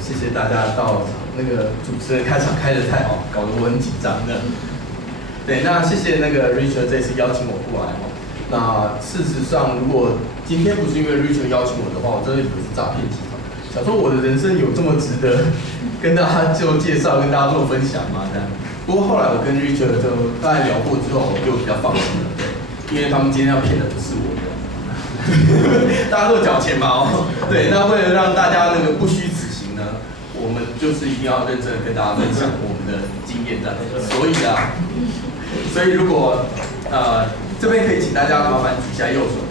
谢谢大家到场。那个主持人开场开得太好，搞得我很紧张的。对，那谢谢那个 Richard 这次邀请我过来哦。那事实上，如果今天不是因为 Richard 邀请我的话，我真的以为是诈骗集团。想说我的人生有这么值得跟大家做介绍、跟大家做分享吗？这样。不过后来我跟 Richard 就大概聊过之后，我就比较放心了，对，因为他们今天要骗的不是我的。大家都缴钱嘛哦，对，那为了让大家那个不虚此行呢，我们就是一定要认真的跟大家分享我们的经验这样子。所以如果这边可以请大家麻烦举一下右手。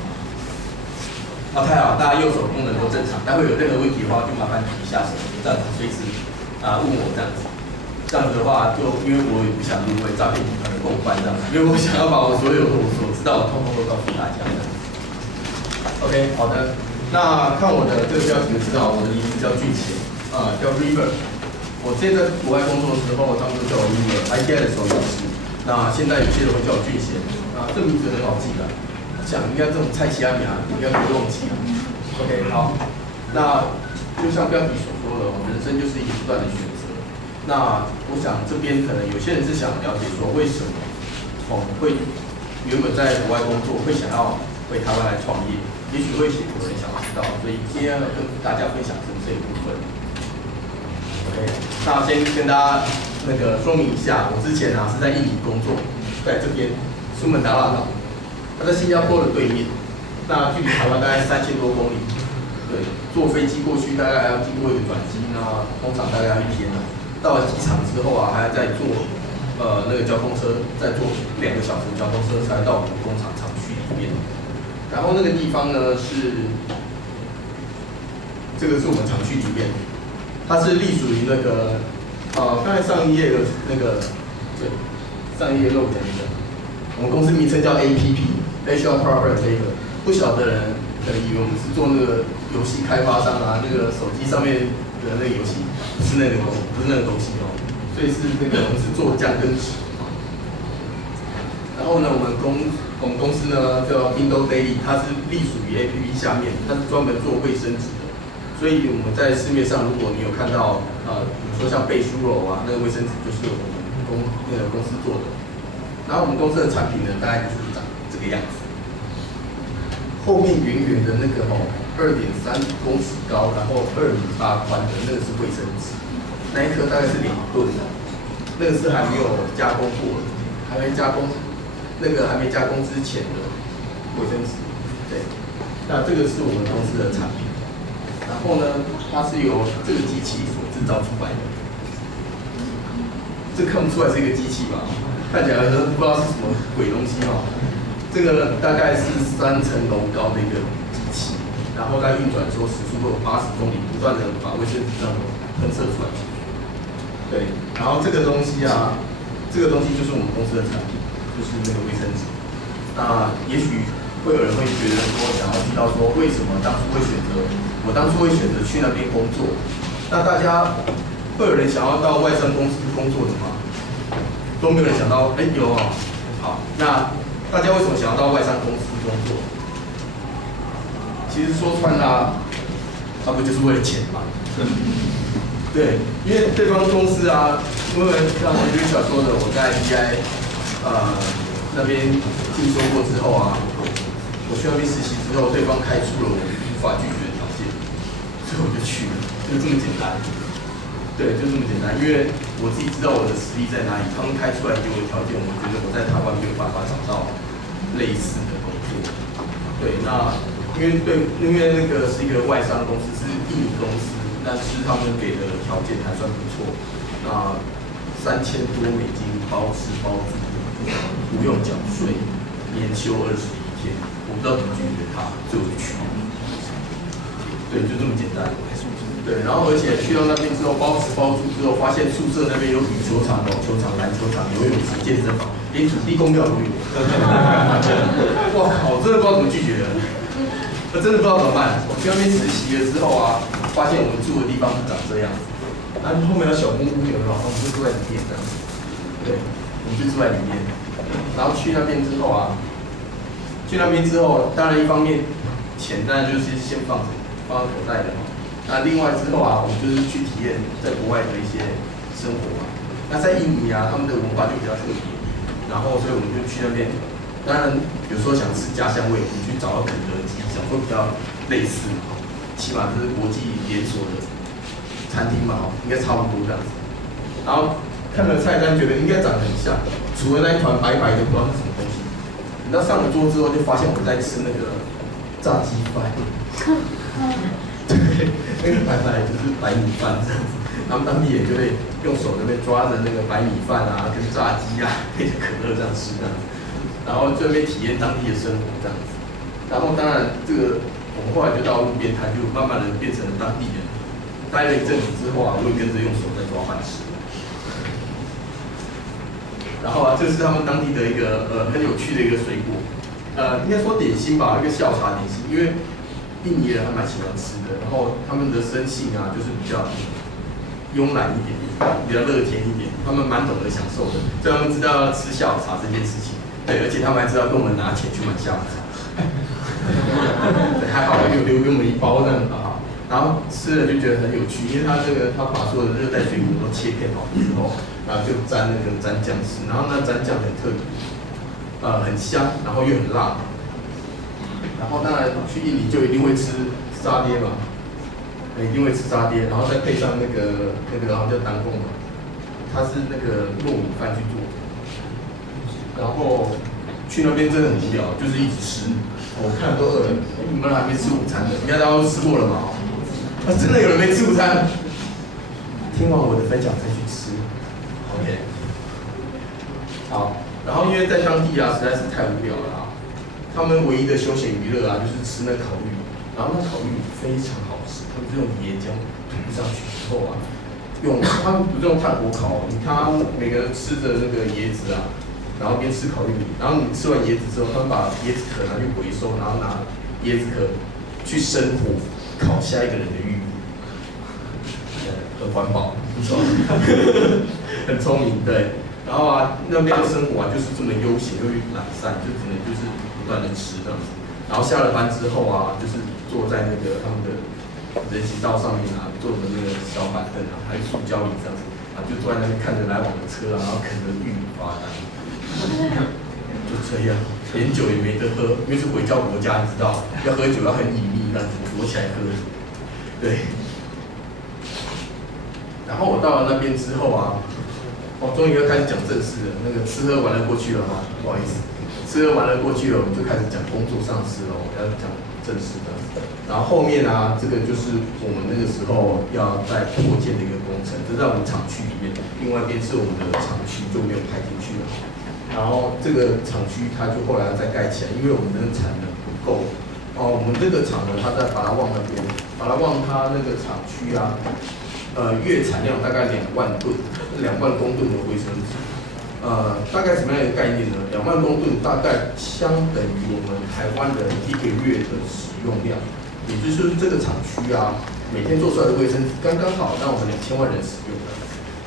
太好，大家右手功能都正常。待会有任何问题的话，就麻烦举一下手，这样子随时问我这样子。这样子的话，就因为我也不想沦为诈骗集团的共犯这样子，因为我想要把我所有我所知道的通通都告诉大家。OK， 好的。那看我的这个标题就知道，我的名字叫俊贤，叫 River。我之前在国外工作的时候，他们都叫我 River。ITI 的时候也是。那现在有些人会叫我俊贤，这名字很好记的。想应该这种蔡奇阿米啊，应该不用记啊。OK， 好。那就像标题所说的，人生就是一个不断的选择。那我想这边可能有些人是想了解说，为什么会原本在国外工作，会想要回台湾来创业？也许会有人想知道，所以今天要跟大家分享这一部分。OK， 那先跟大家那个说明一下，我之前是在印尼工作，在这边苏门答腊岛，它在新加坡的对面，那距离台湾大概3000多公里。对，坐飞机过去大概还要经过一个转机，那通常大概要1天了。到了机场之后还要再坐那个交通车，再坐2个小时的交通车才到我们工厂厂区里面。然后那个地方呢这个是我们厂区里面，它是隶属于那个刚才上一页的那个上一页漏讲的，我们公司名称叫 APP，Asian Property Paper。不晓得的人可能以为我们是做那个游戏开发商那个手机上面的那个游戏，不是那个东西哦，所以是那个我们是做酱跟纸。然后呢，我们公司呢叫 Indo Daily， 它是隶属于 APP 下面，它是专门做卫生纸的。所以我们在市面上，如果你有看到比如说像贝舒柔那个卫生纸，就是我们那个公司做的。然后我们公司的产品呢，大概就是长这个样子。后面圆圆的那个2.3公尺高，然后2.8米宽的那个是卫生纸，那一颗大概是2吨的，那个是还没有加工过的，还没加工之前的卫生纸。对，那这个是我们公司的产品。然后呢，它是由这个机器所制造出来的。这看不出来是一个机器吧？看起来不知道是什么鬼东西这个大概是3层楼高的一个机器，然后在运转的时候时速都有80公里，不断的把卫生纸这样喷射出来。对，然后这个东西就是我们公司的产品，就是那个卫生纸。那也许会有人会觉得说，想要知道说为什么我当初会选择去那边工作？那大家会有人想要到外商公司工作的吗？都没有人想到，有好，那大家为什么想要到外商公司工作？其实说穿了，差不多就是为了钱嘛。对，因为对方公司因为像Richard说的，我在 ITI 那边进修过之后我去那边实习之后，对方开出了我无法拒绝的条件，所以我就去了，就这么简单。对，就这么简单。因为我自己知道我的实力在哪里，他们开出来给我的条件，我觉得我在台湾没有办法找到类似的工作。对，那因为那个是一个外商公司，是印尼公司，但是他们给的条件还算不错。那$3000多包吃包住，不用缴税，年休21天，我不知道怎么拒绝他，所以我就去了。对，就这么简单。对，然后而且去到那边之后，包吃包住之后，发现宿舍那边有羽球场、网球场、篮球场、游泳池、健身房，连土地公庙都有。哇靠！真的不知道怎么拒绝了，真的不知道怎么办。我去那边实习了之后发现我们住的地方是长这样子。然后后面有小木屋有没有？我们就住在里面这样子。对，我们就住在里面。然后去那边之后当然一方面钱当然就是先放在口袋的那另外之后啊，我们就是去体验在国外的一些生活嘛。那在印尼啊，他们的文化就比较特别，然后所以我们就去那边。当然，有时候想吃家乡味，我们去找到肯德基，想说比较类似嘛，起码这是国际连锁的餐厅嘛，应该差不多这样子。然后看了菜单，觉得应该长得很像，除了那一团白白的，不知道是什么东西。等到上了桌之后，就发现我在吃那个炸鸡饭。对，那个白白就是白米饭这样子。他们当地人就会用手那边抓着那个白米饭啊，跟炸鸡啊，配着可乐这样吃这样子，然后这边体验当地的生活这样子。然后当然这个我们后来就到路边摊，就慢慢的变成了当地人。待了一阵子之后啊，我会跟着用手在抓饭吃。然后啊，这是他们当地的一个很有趣的一个水果，应该说点心吧，一个下午茶点心，因为印尼人还蛮喜欢吃的，然后他们的生性啊，就是比较慵懒一点，比较乐天一点，他们蛮懂得享受的，所以他们知道要吃下午茶这件事情，对，而且他们还知道跟我们拿钱去买下午茶，对，还好有留给我们一包这样子啊，然后吃了就觉得很有趣，因为他把所有的热带水果都切片好之后，然后就沾酱吃，然后那蘸酱很特别，很香，然后又很辣，然后当然去印尼就一定会吃沙爹嘛。一定会吃沙爹，然后再配上那个然后叫单贡嘛，它是那个糯米饭去做，然后去那边真的很无聊，就是一直吃，我看了都饿了，你们还没吃午餐的，应该大家都吃过了嘛？真的有人没吃午餐？听完我的分享再去吃 ，OK。好，然后因为在当地啊实在是太无聊了啊，他们唯一的休闲娱乐啊就是吃那烤玉米，然后那烤玉米非常好吃。是用椰浆涂上去之后啊，他们不是用炭火烤，你看他们每个人吃着那个椰子啊，然后边吃烤玉米，然后你吃完椰子之后，他们把椰子壳拿去回收，然后拿椰子壳去生火烤下一个人的玉米，很环保，不错，很聪明，对。然后啊，那边的生活啊就是这么悠闲又懒散，就只能就是不断的吃这样子。然后下了班之后啊，就是坐在那个他们的人行道上面啊，坐着那个小板凳啊，还有塑胶椅这样子，啊，就坐在那边看着来往的车啊，然后啃着玉米发呆，就这样，连酒也没得喝，因为是回教国家，你知道，要喝酒要很隐秘，这样子躲起来喝，对。然后我到了那边之后啊，终于要开始讲正事了，那个吃喝玩乐过去了哈，不好意思，吃喝玩乐过去了，我们就开始讲工作上事了，要讲正事的。然后后面啊，这个就是我们那个时候要在扩建的一个工程，这在我们厂区里面，另外一边是我们的厂区就没有排进去了。然后这个厂区它就后来要再盖起来，因为我们的产能不够。我们这个厂呢，它在巴拉望那边，巴拉望它那个厂区啊，月产量大概2万吨，2万公吨的卫生纸。大概什么样的概念呢？2万公吨大概相等于我们台湾的1个月的使用量。也就是这个厂区啊，每天做出来的卫生纸刚刚好让我们2000万人使用的，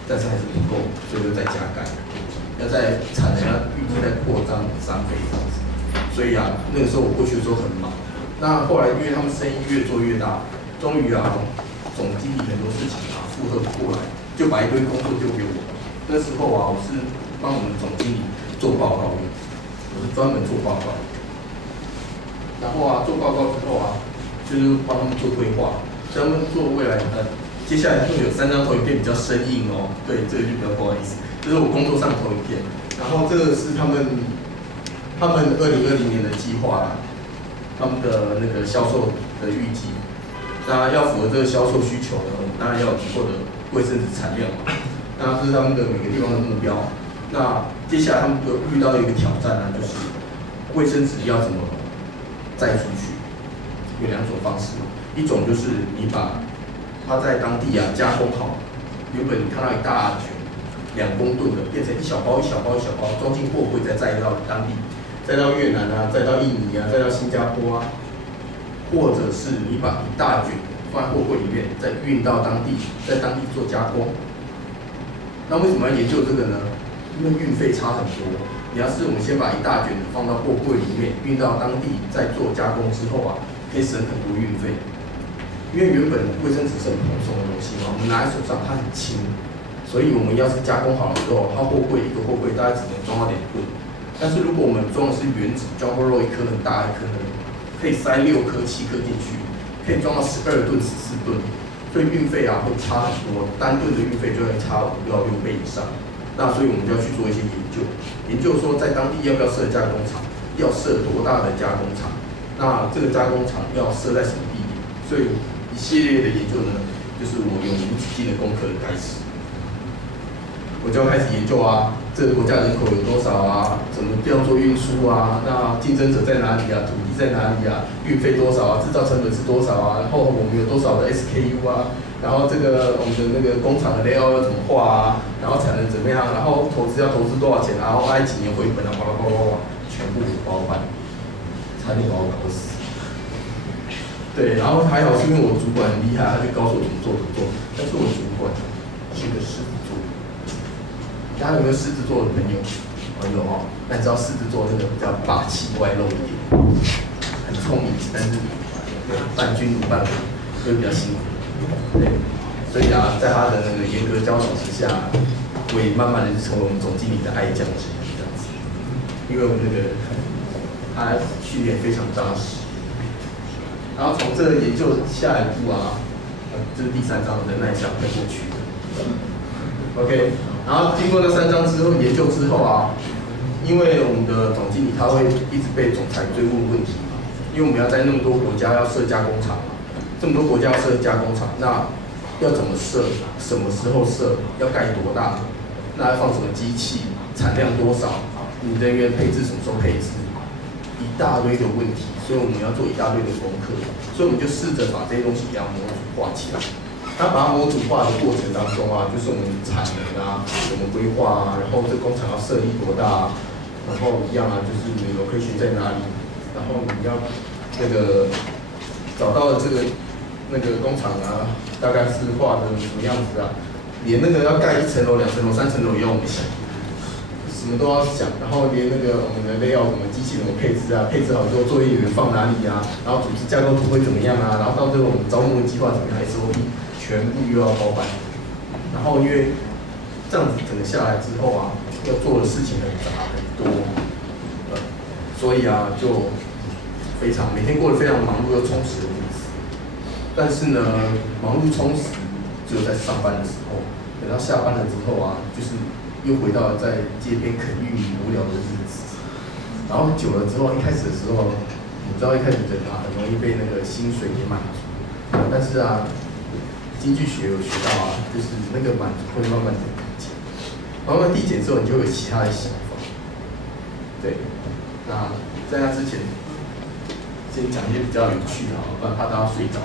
但是还是不够，所以就再加盖，要在产能要预计在扩张3倍这样子。所以啊，那个时候我过去的时候很忙。那后来因为他们生意越做越大，终于啊，总经理很多事情啊负荷不过来，就把一堆工作丢给我。那时候啊，我是帮我们总经理做报告的，我是专门做报告。然后啊，做报告之后啊。就是帮他们做规划，他们做未来接下来会有3张投影片比较生硬哦，对，这个就比较不好意思，这是我工作上投影片，然后这个是他们2020年的计划啦，他们的那个销售的预计，那要符合这个销售需求呢，我们当然要有足够的卫生纸产量嘛，那这是他们的每个地方的目标，那接下来他们遇到的一个挑战呢，就是卫生纸要怎么载出去。有2种方式，一种就是你把它在当地啊加工好，原本你看到一大卷2公吨的，变成一小包一小包一小包，装进货柜再载到当地，再到越南啊，再到印尼啊，再到新加坡啊，或者是你把一大卷放在货柜里面，再运到当地，在当地做加工。那为什么要研究这个呢？因为运费差很多。你要是我们先把一大卷放到货柜里面，运到当地，再做加工之后啊。可以省很多运费，因为原本卫生纸是很蓬松的东西嘛，我们拿在手上它很轻，所以我们要是加工好了之后，它货柜一个货柜大概只能装到2吨，但是如果我们装的是原纸 Jumbo Roll 一颗很大一颗的，可以塞6颗7颗进去，可以装到12吨14吨，所以运费啊会差很多，单吨的运费就会差5到6倍以上。那所以我们就要去做一些研究，研究说在当地要不要设加工厂，要设多大的加工厂，那这个加工厂要设在什么地点，所以一系列的研究呢，就是我永无止境的功课的开始。我就要开始研究啊，这个国家人口有多少啊？怎么样做运输啊？那竞争者在哪里啊？土地在哪里啊？运费多少啊？制造成本是多少啊？然后我们有多少的 SKU 啊？然后这个我们的那个工厂的 layout 要怎么画啊？然后才能怎么样？然后投资要投资多少钱啊？然后按几年回本啊？巴拉巴拉巴拉，全部包办，差点把我搞死。对，然后还好是因为我主管很厉害，他就告诉我怎么做怎么做。但是我主管是个狮子座。大家有没有狮子座的朋友？有哦。那你知道狮子座那个比较霸气外露一点，很聪明，但是伴君如伴虎，会比较辛苦。对，所以啊，在他的那个严格教导之下，我也慢慢的就成为我们总经理的爱将之一这样子。因为我们那个他训练非常扎实。然后从这个研究下一步啊，这是第3章的耐想再过去的。OK。然后经过那3章之后研究之后啊，因为我们的总经理他会一直被总裁追问问题嘛，因为我们要在那么多国家要设加工厂嘛，这么多国家要设加工厂，那要怎么设？什么时候设？要盖多大？那要放什么机器？产量多少？你人员配置什么时候配置？一大堆的问题，所以我们要做一大堆的功课，所以我们就试着把这些东西给它模组化起来。那把它模组化的过程当中啊，就是我们产能啊，怎么规划啊，然后这工厂要设立多大啊，然后一样啊，就是你 location 在哪里，然后你要那个找到了这个那个工厂啊，大概是画的什么样子啊，连那个要盖1层楼、2层楼、3层楼也要我们想，什么都要想，然后连那个我们的 layout 什么机器怎么配置啊，配置好之后作业员放哪里啊，然后组织架构图会怎么样啊，然后到最后我们招募的计划怎么样 SOP。全部又要包办，然后因为这样子整个下来之后啊，要做的事情很杂很多，所以啊就每天过得非常忙碌又充实的日子。但是呢，忙碌充实只有在上班的时候，等到下班了之后啊，就是又回到在街边啃玉米无聊的日子。然后久了之后，一开始的时候，你知道一开始人啊很容易被那个薪水给满足，但是啊。经济学有学到啊，就是那个满足会慢慢的递减，慢慢递减之后，你就会有其他的想法。对，那在那之前，先讲一些比较有趣的，不然怕大家睡着。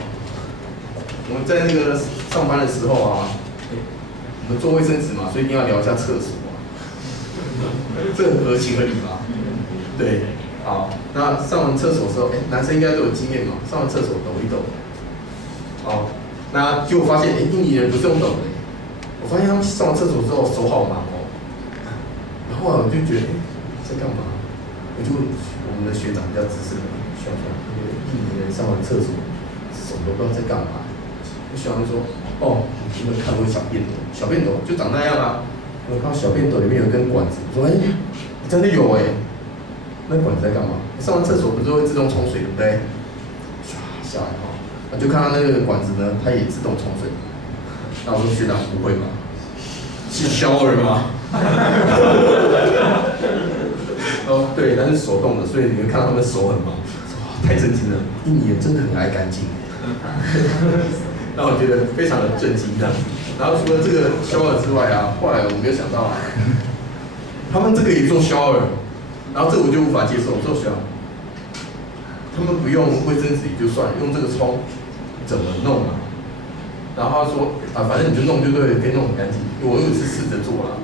我们在那个上班的时候啊，我们做卫生纸嘛，所以一定要聊一下厕所啊，这很合情合理吧？对，好，那上完厕所的时候，男生应该都有经验嘛，上完厕所抖一抖，好。那结果发现，印尼人不是用抖的，我发现他们上完厕所之后手好忙哦。然后我就觉得，在干嘛？我就问我们的学长比较资深的学长，印尼人上完厕所手都不知道在干嘛。学长就说，哦，你有没有看过小便斗？小便斗就长那样啊。我看到小便斗里面有根管子，我说，真的有哎。那管子在干嘛？上完厕所不是会自动冲水，对不对？下来哈。就看到那个管子呢，它也自动冲水。那我说学长不会吧？是shower吗？哦，对，但是手动的，所以你会看到他们手很忙。哇，太震惊了！印尼人真的很爱干净。让我觉得非常的震惊这样子。然后除了这个 shower 之外啊，后来我没有想到，他们这个也做 shower， 然后这个我就无法接受。我说学长，他们不用卫生纸也就算了，用这个冲怎么弄啊？然后他说反正你就弄就对了，可以弄很干净。我有一次试着做了，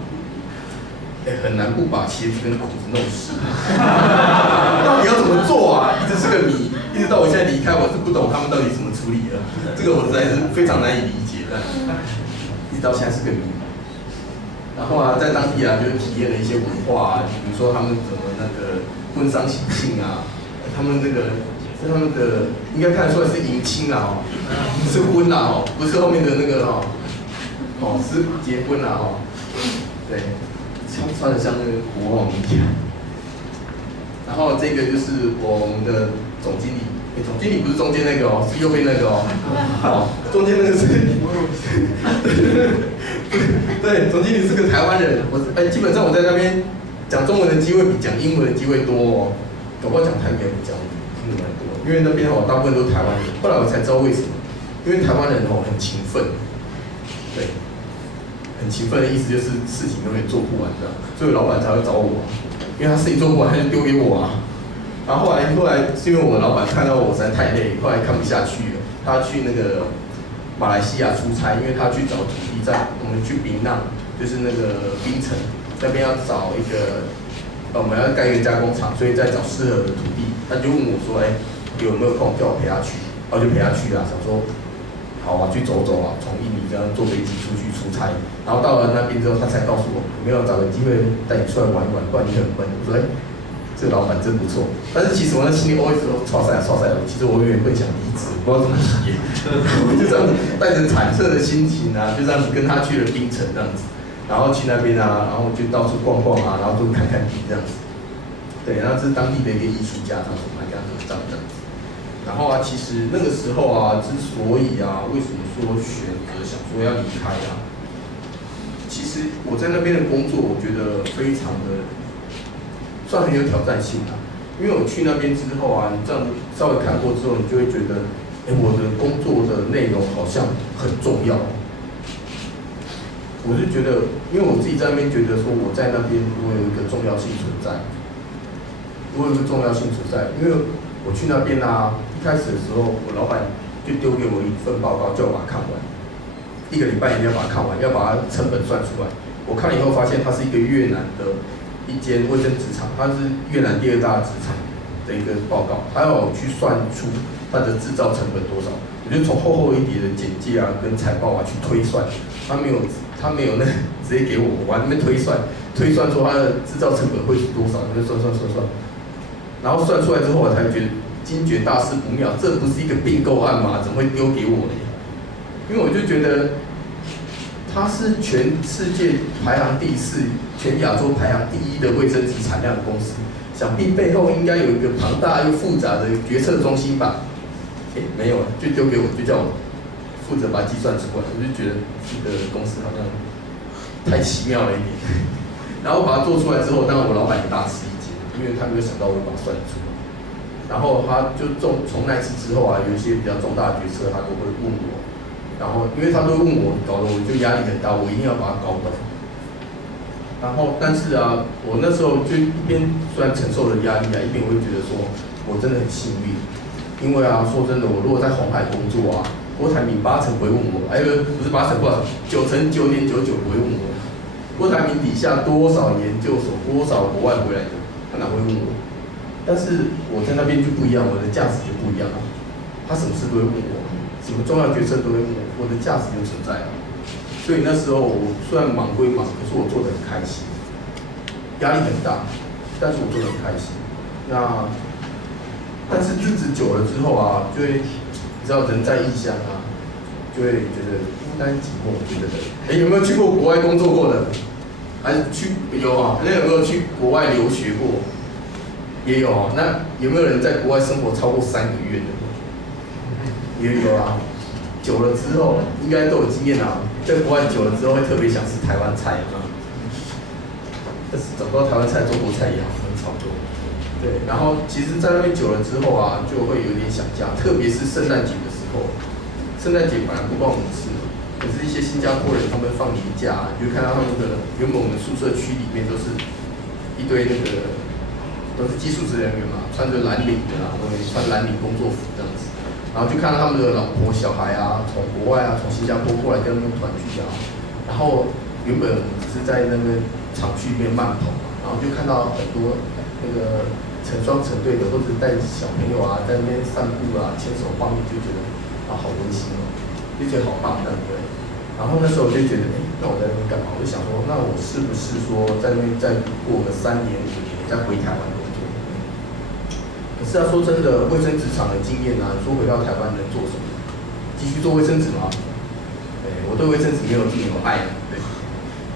很难不把鞋子跟裤子弄湿。到底要怎么做啊？一直是个谜，一直到我现在离开，我是不懂他们到底怎么处理的。这个我实在是非常难以理解的，一直到现在是个谜。然后啊，在当地啊，就是体验了一些文化啊，比如说他们怎么那个婚丧喜庆啊，他们那个是他们的，应该看得出来是迎亲啦哦，是婚啦哦，不是后面的那个哦，是结婚啦哦，对，穿的像那个国王一样。然后这个就是我们的总经理，总经理不是中间那个哦，是右边那个哦，好，中间那个是，对，总经理是个台湾人，基本上我在那边讲中文的机会比讲英文的机会多哦，搞不好讲台语比较蛮多，因为那边大部分都是台湾人，后来我才知道为什么，因为台湾人很勤奋，对，很勤奋的意思就是事情永远做不完的，所以老板才会找我。因为他事情做不完，他就丢给我啊。然后后来是因为我的老板看到我实在太累，后来看不下去了，他去那个马来西亚出差，因为他去找土地在我们去槟榔，就是那个槟城那边要找一个，我们要盖一个加工厂，所以在找适合的土地。他就问我说，有没有空叫我陪他去？然后就陪他去啊，想说好啊，去走走啊，从印尼这样坐飞机出去出差。然后到了那边之后，他才告诉我，有没有找个机会带你出来玩一玩，不然你很闷。我说，这个老板真不错。但是其实我那心里 always 都超赛，其实我永远会想离职，不知道怎么写。就这样子带着忐忑的心情啊，就这样子跟他去了槟城这样子，然后去那边啊，然后就到处逛逛啊，然后就看看地这样子。对，然后这是当地的一个艺术家，他说我们来跟他合照这样子。然后其实那个时候之所以为什么说选择想说要离开其实我在那边的工作，我觉得非常的算很有挑战性因为我去那边之后你这样稍微看过之后，你就会觉得，我的工作的内容好像很重要。我就觉得，因为我自己在那边觉得说，我在那边我有一个重要性存在，因为我去那边一开始的时候，我老板就丢给我一份报告，叫我把它看完。1个礼拜一定要把它看完，要把它成本算出来。我看了以后发现，它是一个越南的一间卫生纸厂，它是越南第2大纸厂的一个报告，它要我去算出它的制造成本多少。我就从厚厚一叠的简介跟财报去推算，他没有那直接给我，我还在那边推算说它的制造成本会是多少，就算，然后算出来之后，我才觉得惊觉大事不妙，这不是一个并购案吗？怎么会丢给我呢？因为我就觉得它是全世界排行第4、全亚洲排行第1的卫生纸产量公司，想必背后应该有一个庞大又复杂的决策中心吧？没有，就丢给我，就叫我负责把计算出来。我就觉得这个公司好像太奇妙了一点。然后把它做出来之后，当然我老板也大吃一惊，因为他没有想到我会把它算出来。然后他就从那次之后有一些比较重大的决策，他都会问我。然后，因为他都问我，搞得我就压力很大，我一定要把它搞懂。然后，但是我那时候就一边虽然承受了压力一边我会觉得说，我真的很幸运，因为说真的，我如果在鸿海工作郭台铭8成不会问我，不是8成不好，9成9.99不会问我。郭台铭底下多少研究所，多少国外回来的，他哪会问我？但是我在那边就不一样，我的价值就不一样他什么事都会问我。什么重要决策都会问我的价值就存在所以那时候我虽然忙归忙，可是我做得很开心，压力很大，但是我做得很开心。但是日子久了之后就会，你知道人在异乡就会觉得孤单寂寞，对不对？有没有去过国外工作过的？还是有那有没有去国外留学过？也有那有没有人在国外生活超过3个月的？也有久了之后应该都有经验在国外久了之后会特别想吃台湾菜但是找不到台湾菜，中国菜也很差不多。对，然后其实在那边久了之后就会有点想家，特别是圣诞节的时候。圣诞节本来不关我们事，可是一些新加坡人他们放年假，你就看到他们原本我们宿舍区里面都是一堆都是技术职人员穿着蓝领的或者穿蓝领工作服这样子。然后就看到他们的老婆小孩从国外从新加坡过来跟他们团聚然后原本只是在那个厂区里面慢跑然后就看到很多那个成双成对的，或者带小朋友在那边散步牵手画面，就觉得好温馨就觉得好棒，对不对？然后那时候我就觉得，那我在那边干嘛？我就想说，那我是不是说在那边再过个3年5年再回台湾工作？可可是说真的，卫生纸厂的经验啊，说回到台湾能做什么？继续做卫生纸吗？我对卫生纸没有这么有爱，对。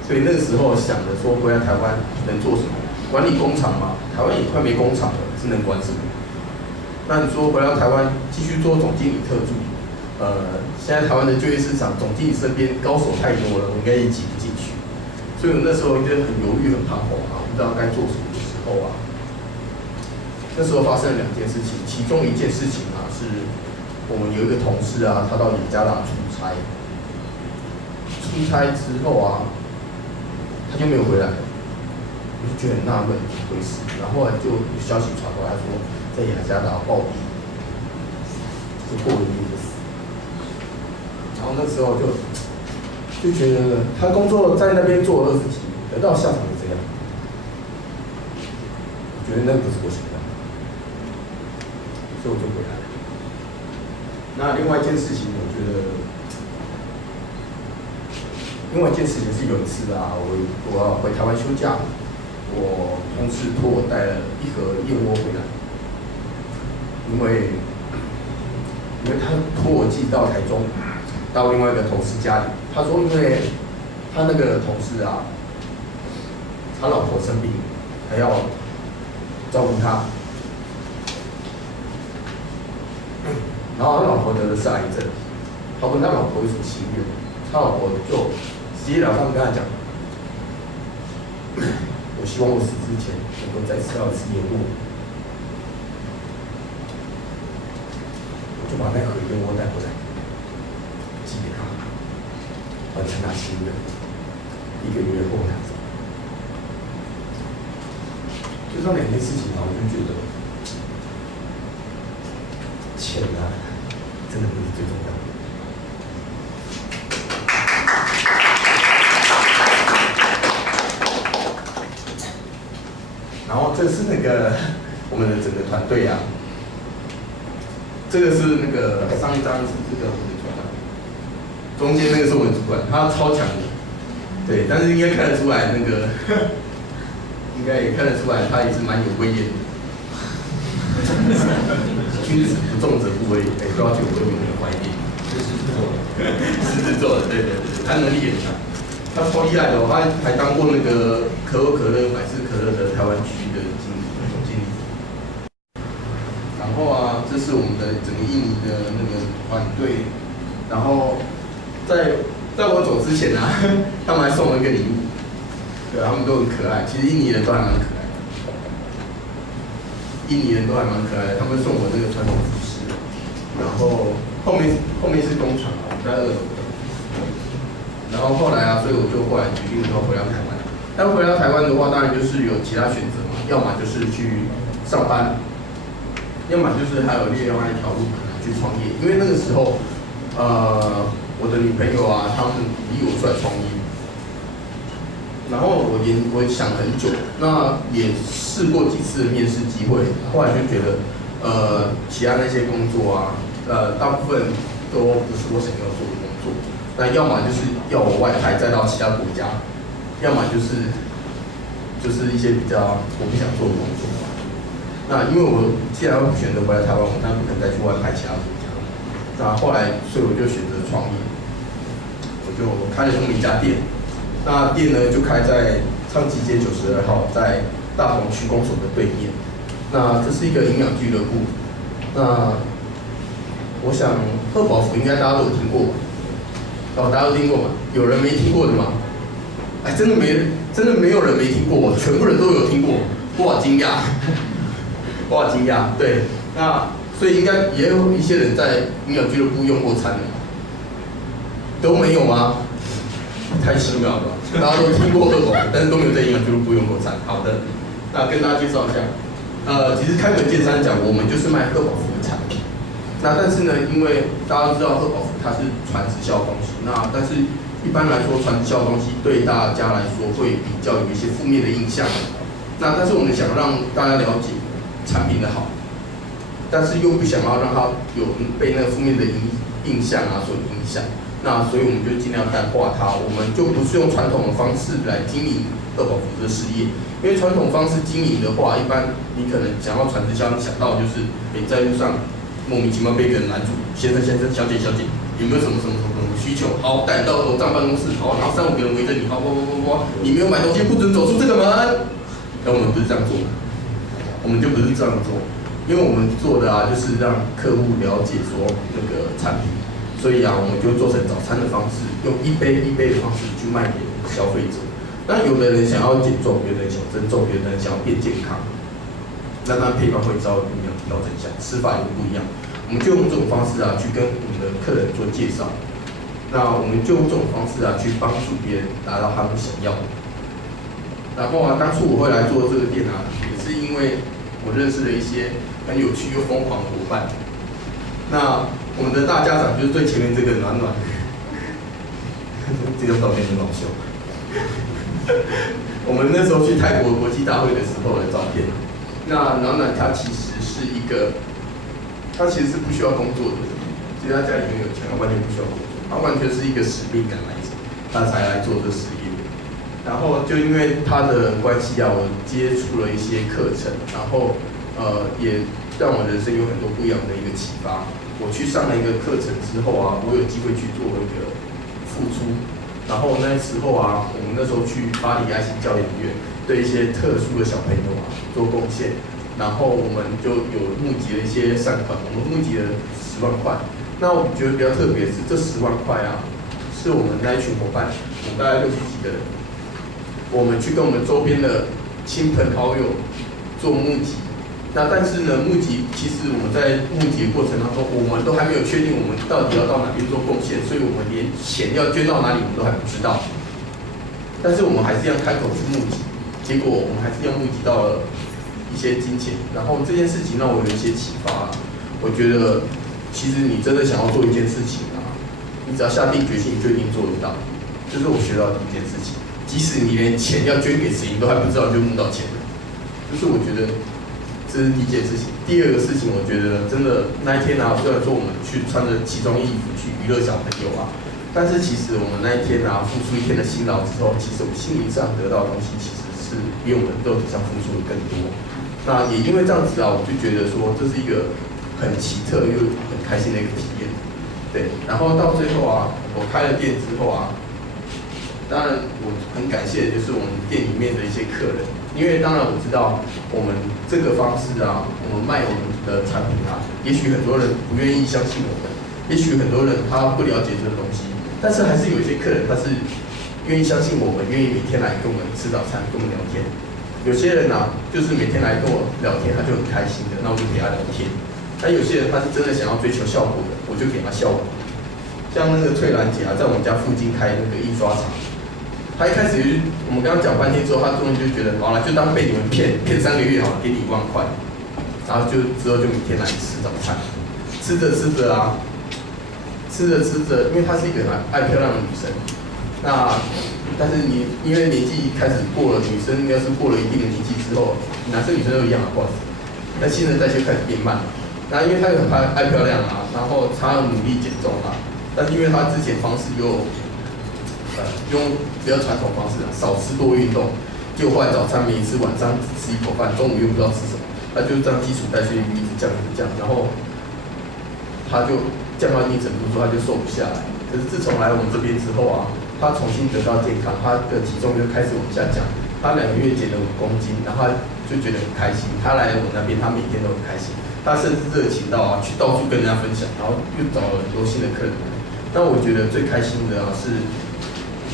所以那个时候想着说，回来台湾能做什么？管理工厂嘛，台湾也快没工厂了，是能管什么？那你说回到台湾继续做总经理特助，现在台湾的就业市场，总经理身边高手太多了，我应该也挤不进去。所以我那时候就很犹豫、很彷徨啊，不知道该做什么的时候啊，那时候发生了2件事情，其中一件事情啊，是我们有一个同事啊，他到雅加达出差，出差之后啊，他就没有回来，我就觉得很纳闷，怎么回事？然后后来就有消息传过来说，在雅加达暴毙，就过了1年就死。然后那时候就觉得他工作在那边做了20几年，得到下场是这样，我觉得那不是我想要的，所以我就回来了。那另外一件事情，我觉得，另外一件事情是有一次啊，我要回台湾休假，我同事托我带了1盒燕窝回来，因为他托我寄到台中，到另外一个同事家里。他说，因为他那个同事啊，他老婆生病，还要照顾他，然后他老婆得的是癌症，他问他老婆有什么心愿，他老婆就直截了当跟他讲，我希望我死之前能够再吃到1次燕窝。我就把那盒燕窝带回来，寄给他，完成他心愿。1个月后拿走。就这2件事情啊，我就觉得钱啊，真的不是最重要的。然后这是那个我们的整个团队啊。这个是那个上一张是这个我们的主管，中间那个是我们的主管，他超强的，对，但是应该看得出来那个，应该也看得出来他也是蛮有威严的。君子不重则不威，都要去我永远怀念。是狮子座的，狮子座的，对，他能力很强，他超厉害的哦，他还当过那个可口可乐、百事可乐的台湾区的总经理。然后啊，这是我们的整个印尼的那个团队，然后在我走之前啊，他们还送了一个礼物，对，他们都很可爱。其实印尼人都还蛮可爱的，印尼人都还蛮可爱的。他们送我这个传统服饰，然后后面是工厂啊，在2楼的。然后后来啊，所以我就后来决定要回到台湾。但回到台湾的话，当然就是有其他选择嘛，要么就是去上班。要么就是还有另外一条路可能去创业，因为那个时候，我的女朋友啊，他们鼓励我出来创业，然后我想很久，那也试过几次的面试机会，后来就觉得，其他那些工作啊，大部分都不是我想要做的工作，那要么就是要我外派再到其他国家，要么就是一些比较我不想做的工作。那因为我既然要选择回来台湾，我当然不可能再去外派其他国家。那后来，所以我就选择创业，我就开了这么一家店。那店呢就开在昌吉街92号，在大同区公所的对面。那这是一个营养俱乐部。那我想贺宝福应该大家都有听过吧？哦，大家都听过吗？有人没听过的吗？哎，真的没有人没听过，全部人都有听过，我好惊讶。我好惊讶，对，那所以应该也有一些人在营养俱乐部用过餐的，都没有吗？太奇妙了吧！大家都听过贺宝福，但是都没有在营养俱乐部用过餐。好的，那跟大家介绍一下，其实开门见山讲，我们就是卖贺宝福的产品。那但是呢，因为大家都知道贺宝福它是传直销的东西，那但是一般来说传直销的东西对大家来说会比较有一些负面的印象。那但是我们想让大家了解产品的好，但是又不想要让它有被那个负面的印象啊所影响，那所以我们就尽量淡化它，我们就不是用传统的方式来经营二宝福的事业，因为传统方式经营的话，一般你可能想要传直销，你想到就是你在路上莫名其妙被一个人拦住，先生，小姐，有没有什么需求？好，带你到楼上办公室，好，然后3、5个人围着你，好，你没有买东西不准走出这个门。但我们不是这样做，我们就不是这样做，因为我们做的就是让客户了解说那个产品。所以我们就做成早餐的方式，用一杯的方式去卖给消费者。那有的人想要减重，有的人想增重，有的人想要变健康，那配方会稍微不一样，调整一下，吃法也不一样。我们就用这种方式去跟我们的客人做介绍。那我们就用这种方式去帮助别人达到他们想要的。然后当初我会来做这个店也是因为我认识了一些很有趣又疯狂的伙伴。那我们的大家长就是最前面这个暖，这张照片很好笑。我们那时候去泰国国际大会的时候的照片。那暖他其实是不需要工作的，其实他家里面有钱，他完全不需要工作，他完全是一个使命感来着，他才来做这事业。然后就因为他的关系我接触了一些课程，然后也让我人生有很多不一样的一个启发。我去上了一个课程之后我有机会去做一个付出。然后那时候我们那时候去巴黎爱心教养院，对一些特殊的小朋友做贡献。然后我们就有募集了一些善款，我们募集了10万块。那我觉得比较特别的是，这10万块是我们那一群伙伴，我们大概60几个人，我们去跟我们周边的亲朋好友做募集。那但是呢，募集其实我们在募集的过程当中，我们都还没有确定我们到底要到哪边做贡献，所以我们连钱要捐到哪里我们都还不知道。但是我们还是要开口去募集，结果我们还是要募集到了一些金钱。然后这件事情让我有一些启发，我觉得其实你真的想要做一件事情你只要下定决心，你就一定做得到。这是我学到的一件事情，即使你连钱要捐给谁你都还不知道，就募到钱了。就是我觉得。这是第一件事情。第二个事情，我觉得真的那一天虽然说我们去穿着奇装异服去娱乐小朋友但是其实我们那一天付出一天的辛劳之后，其实我们心灵上得到的东西，其实是比我们肉体上付出的更多。那也因为这样子我就觉得说这是一个很奇特又很开心的一个体验。对，然后到最后我开了店之后当然我很感谢的就是我们店里面的一些客人。因为当然我知道，我们这个方式我们卖我们的产品也许很多人不愿意相信我们，也许很多人他不了解这个东西，但是还是有一些客人他是愿意相信我们，愿意每天来跟我们吃早餐，跟我们聊天。有些人就是每天来跟我聊天，他就很开心的，那我就陪他聊天。那有些人他是真的想要追求效果的，我就给他效果。像那个翠兰姐在我们家附近开那个印刷厂。他一开始我们跟他讲半天之后，他终于就觉得好了，就当被你们骗3个月给你1万块，然后之后就每天来吃早餐，吃着，因为她是一个爱漂亮的女生，但是你因为年纪开始过了，女生要是过了一定的年纪之后，男生女生都一样不好意思，那新陈代谢开始变慢了。那因为她很爱漂亮然后她努力减重但是因为她之前方式又用比较传统方式少吃多运动，结果后来早餐没吃，晚上只吃1口饭，中午又不知道吃什么，他就这样基础代谢率一直降，然后他就降到一定程度之后他就瘦不下来。可是自从来我们这边之后他重新得到健康，他的体重就开始往下降，他2个月减了5公斤，然后他就觉得很开心。他来我那边，他每天都很开心，他甚至热情到去到处跟人家分享，然后又找了很多新的客人。那我觉得最开心的是。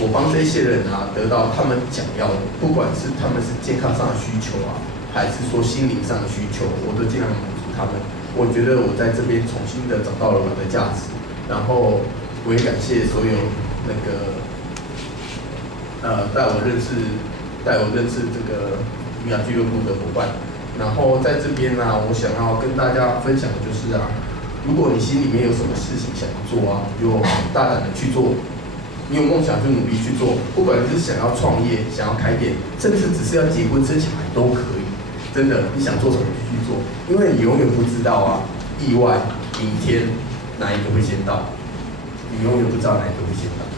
我帮这些人得到他们想要的，不管是他们是健康上的需求还是说心灵上的需求，我都尽量满足他们。我觉得我在这边重新的找到了我的价值，然后我也感谢所有那个带我认识这个瑜伽俱乐部的伙伴。然后在这边我想要跟大家分享的就是如果你心里面有什么事情想要做就大胆的去做。你有梦想就努力去做，不管你是想要创业、想要开店，甚至只是要结婚生小孩都可以。真的，你想做什么就去做，因为你永远不知道意外明天哪一个会先到。你永远不知道哪一个会先到。